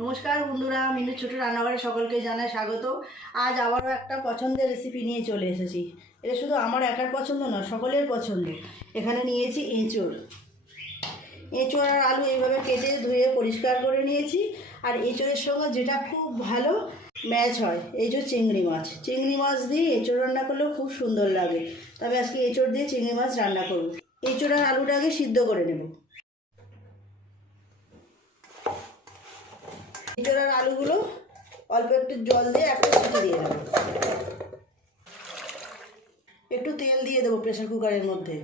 নমস্কার বন্ধুরা, মিনু ছোটো রান্নাঘরে সকলকে জানাই স্বাগত। আজ আবারও একটা পছন্দের রেসিপি নিয়ে চলে এসেছি। এটা শুধু আমার একার পছন্দ নয়, সকলের পছন্দ এখানে নিয়েছি এঁচড়। এঁচড় আর আলু এইভাবে কেটে ধুয়ে পরিষ্কার করে নিয়েছি। আর এঁচড়ের সঙ্গে যেটা খুব ভালো ম্যাচ হয়, এই যে চিংড়ি মাছ। চিংড়ি মাছ দিয়ে এঁচড় রান্না করলেও খুব সুন্দর লাগে। তবে আজকে এঁচড় দিয়ে চিংড়ি মাছ রান্না করব। এঁচড় আর আলুটা আগে সিদ্ধ করে নেব। এঁচড়ার আলুগুলো অল্প একটু জল দিয়ে একটা সিটি দিয়ে দেবো। একটু তেল দিয়ে দেবো প্রেশার কুকারের মধ্যে।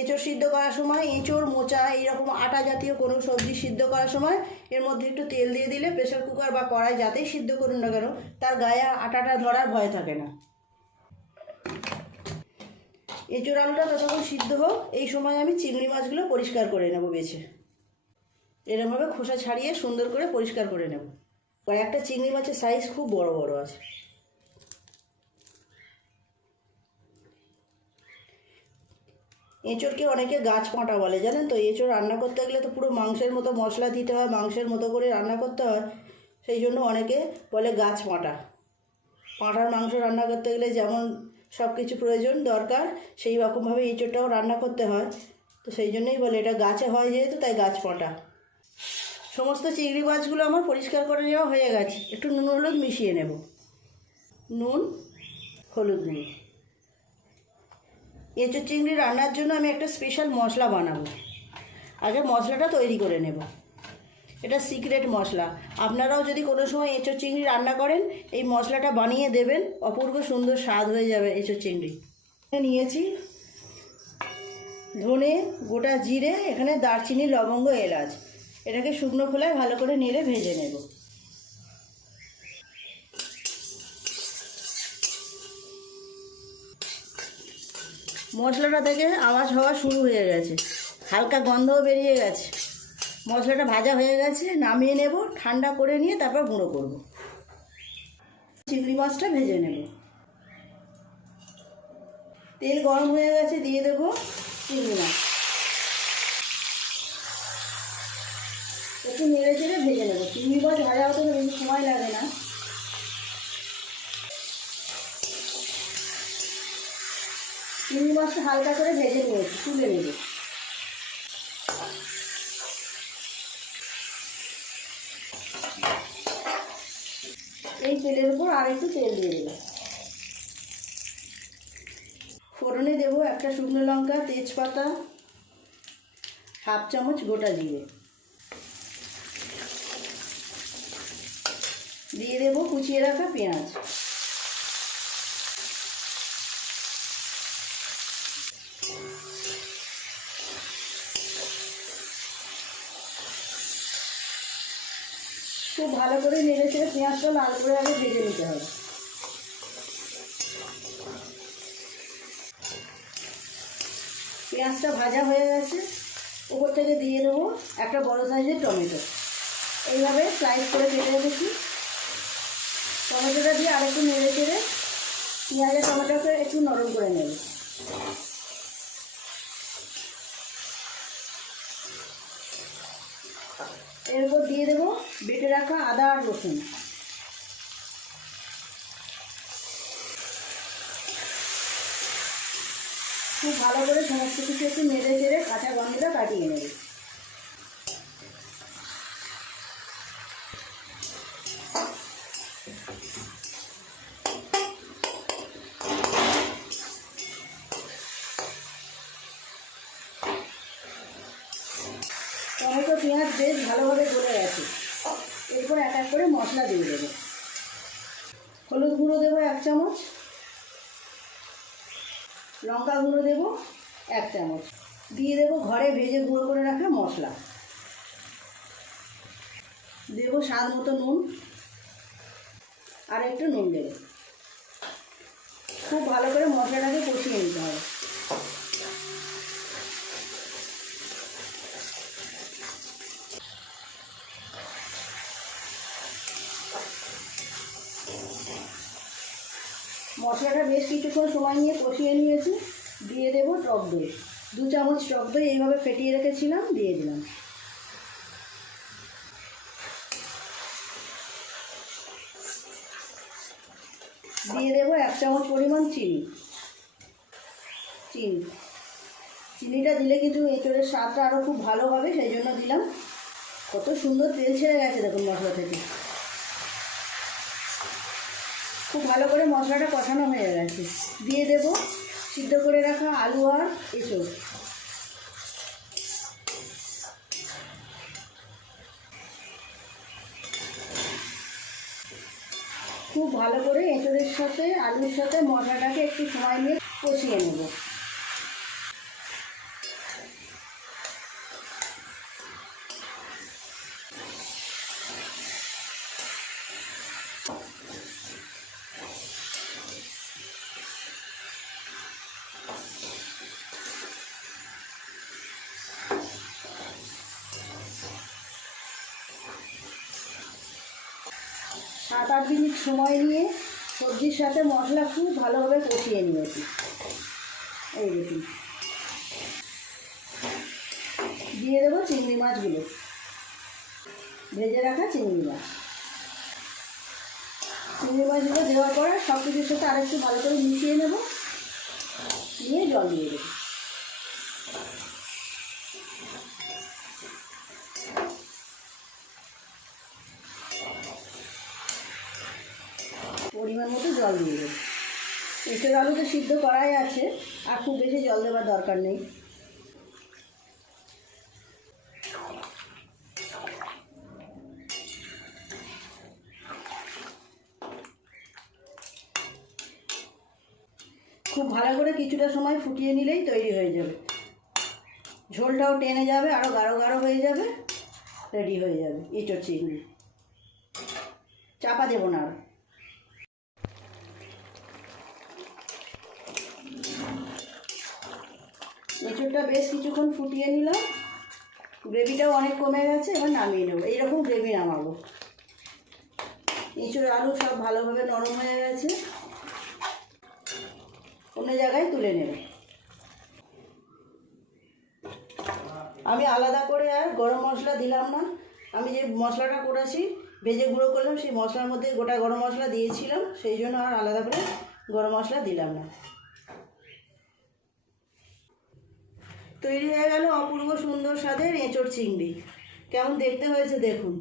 এঁচড় সিদ্ধ করার সময় এঁচড়, মোচা এইরকম আটা জাতীয় কোনো সবজি সিদ্ধ করার সময় এর মধ্যে একটু তেল দিয়ে দিলে প্রেশার কুকার বা কড়াই যাতেই সিদ্ধ করুন না কেন তার গায়ে আটাটা ধরার ভয় থাকে না। এঁচড় আলুটা ততক্ষণ সিদ্ধ হোক, এই সময় আমি চিংড়ি মাছগুলো পরিষ্কার করে নেব বেছে। এরমভাবে খোসা ছাড়িয়ে সুন্দর করে পরিষ্কার করে নেব। কয়েকটা চিংড়ি মাছের সাইজ খুব বড় বড় আছে। এঁচড়কে অনেকে গাছ পাঁটা বলে, জানেন তো? এঁচড় রান্না করতে গেলে তো পুরো মাংসের মতো মশলা দিতে হয়, মাংসের মতো করে রান্না করতে হয়। সেই জন্য অনেকে বলে গাছ পাঁটা। পাঁঠার মাংস রান্না করতে গেলে যেমন সব কিছু প্রয়োজন, দরকার, সেই রকমভাবে এঁচড়টাও রান্না করতে হয়। তো সেই জন্যই বলে, এটা গাছে হয় যেহেতু, তাই গাছ পাঁটা। সমস্ত চিংড়ি মাছগুলো আমার পরিষ্কার করে নেওয়া হয়ে গেছে। একটু নুন, হলুদ মিশিয়ে নেব। নুন, হলুদ নুন। এঁচোর চিংড়ি রান্নার জন্য আমি একটা স্পেশাল মশলা বানাবো। আগে মশলাটা তৈরি করে নেব। এটা সিক্রেট মশলা। আপনারাও যদি কোনো সময় এঁচোর চিংড়ি রান্না করেন, এই মশলাটা বানিয়ে দেবেন, অপূর্ব সুন্দর স্বাদ হয়ে যাবে এঁচোর চিংড়ি। নিয়েছি ধনে, গোটা জিরে, এখানে দারচিনি, লবঙ্গ, এলাচ। এটাকে শুকনো খোলায় ভালো করে নেড়ে ভেজে নেব। মশলাটা থেকে আওয়াজ হওয়া শুরু হয়ে গেছে। হালকা গন্ধও বেরিয়ে গেছে। মশলাটা ভাজা হয়ে গেছে, নামিয়ে নেব, ঠান্ডা করে নিয়ে তারপর গুঁড়ো করব। চিংড়ি মাছটা ভেজে নেব। তেল গরম হয়ে গেছে, দিয়ে দেবো চিংড়ি মাছ। একটু নেড়ে চেড়ে ভেজে নেব। চিংড়ি মাছ ভাজা হতে বেশি সময় লাগে না। চিংড়ি মাছটা হালকা করে ভেজে নিয়েছি তুলে নেব। এই তেলের উপর আর একটু তেল দিয়ে দিলাম ফোড়নে দেবো একটা শুকনো লঙ্কা, তেজপাতা, হাফ চামচ গোটা জিরে। দিয়ে দেবো, কুচিয়ে রাখা পেঁয়াজ। খুব ভালো করে নেড়ে চেড়ে পেঁয়াজটা লাল করে আগে ভেজে নিতে হবে। পেঁয়াজটা ভাজা হয়ে গেছে। উপর থেকে দিয়ে দেবো একটা বড় সাইজের টমেটো। এইভাবে স্লাইস করে কেটে রেখেছি। টমেটোটা দিয়ে আরেকটু নেড়ে চেড়ে পেঁয়াজের টমেটোকে একটু নরম করে নেব। এরপর দিয়ে দেবো বেটে রাখা আদা আর রসুন। খুব ভালো করে সমস্ত কিছু একটু নেড়ে চেড়ে কাঁচা গন্ধটা কাটিয়ে নেবে। টমেটো পেঁয়াজ বেশ ভালোভাবে গলে গেছে। এরপর এক এক করে মশলা দিয়ে দেবো। হলুদ গুঁড়ো দেবো এক চামচ। লঙ্কা গুঁড়ো দেবো এক চামচ। দিয়ে দেবো ঘরে ভেজে গুঁড়ো করে রাখা মশলা। দেবো স্বাদ মতো নুন। আর একটু নুন দেবো। খুব ভালো করে মশলাটাকে কষিয়ে নিতে হবে। মশলাটা বেশ কিছুক্ষণ সময় নিয়ে কষিয়ে নিয়েছি। দিয়ে দেব টক দই। দু চামচ টক দই এইভাবে ফেটিয়ে রেখেছিলাম, দিয়ে দিলাম। দিয়ে দেবো এক চামচ পরিমাণ চিনি। চিনি। চিনিটা দিলে কিন্তু এঁচড়ের স্বাদটা আরও খুব ভালো হবে, সেই জন্য দিলাম। কত সুন্দর তেল ছেড়ে গেছে দেখুন মশলা থেকে। খুব ভালো করে মশলাটা কষানো হয়ে গেছে। দিয়ে দেব সিদ্ধ করে রাখা আলু আর এঁচড়। খুব ভালো করে এঁচড়ের সাথে, আলুর সাথে মশলাটাকে একটু সময় নিয়ে কষিয়ে নেব। সাত আট মিনিট সময় নিয়ে সবজির সাথে মশলা খুব ভালোভাবে কষিয়ে নিয়েছি। এই দেখুন। দিয়ে দেবো চিংড়ি মাছগুলো। ভেজে রাখা চিংড়ি মাছ। চিংড়ি মাছগুলো দেওয়ার পরে সব কিছুর সাথে আরেকটু ভালো করে মিশিয়ে নেব। নিয়ে জল দিয়ে দেবো। পরিমাণ মতো জল দিয়ে দেবো। এঁচড় আলু তো সিদ্ধ করাই আছে, আর খুব বেশি জল দেওয়ার দরকার নেই। খুব ভালো করে কিছুটা সময় ফুটিয়ে নিলেই তৈরি হয়ে যাবে। ঝোলটাও টেনে যাবে আরও গাঢ় গাঢ় হয়ে যাবে, রেডি হয়ে যাবে। এঁচড় চিংড়ি। চাপা দেবো না আর। এঁচড়টা বেশ কিছুক্ষণ ফুটিয়ে নিলাম। গ্রেভিটাও অনেক কমে গেছে, এবার নামিয়ে নেব। এইরকম গ্রেভি নামাবো। এঁচড়, আলু সব ভালোভাবে নরম হয়ে গেছে। অন্য জায়গায় তুলে নেব। আমি আলাদা করে আর গরম মশলা দিলাম না। আমি যে মশলাটা করেছি, ভেজে গুঁড়ো করলাম, সেই মশলার মধ্যে গোটা গরম মশলা দিয়েছিলাম, সেই জন্য আর আলাদা করে গরম মশলা দিলাম না। তৈরি হয়ে গেল অপূর্ব সুন্দর স্বাদের এঁচড় চিংড়ি। কেমন দেখতে হয়েছে দেখুন।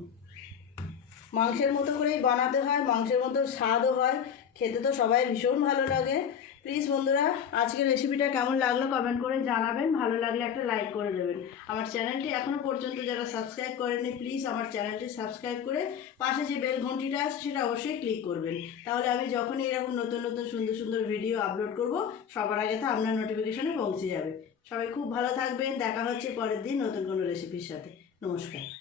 মাংসের মতো করেই বানাতে হয়, মাংসের মতো স্বাদও হয়, খেতে তো সবাই ভীষণ ভালো লাগে। প্লিজ বন্ধুরা, আজকের রেসিপিটা কেমন লাগল কমেন্ট করে জানাবেন। ভালো লাগলে একটা লাইক করে দেবেন। আমার চ্যানেলটি এখনও পর্যন্ত যারা সাবস্ক্রাইব করেনি প্লিজ আমার চ্যানেলটি সাবস্ক্রাইব করে পাশে যে বেল ঘন্টিটা আছে, সেটা অবশ্যই ক্লিক করবেন। তাহলে আমি যখনই এরকম নতুন নতুন, সুন্দর সুন্দর ভিডিও আপলোড করব, সবার আগে তো আপনার নোটিফিকেশনে পৌঁছে যাবে। সবাই খুব ভালো থাকবেন দেখা হচ্ছে পরের দিন নতুন কোনো রেসিপির সাথে। নমস্কার।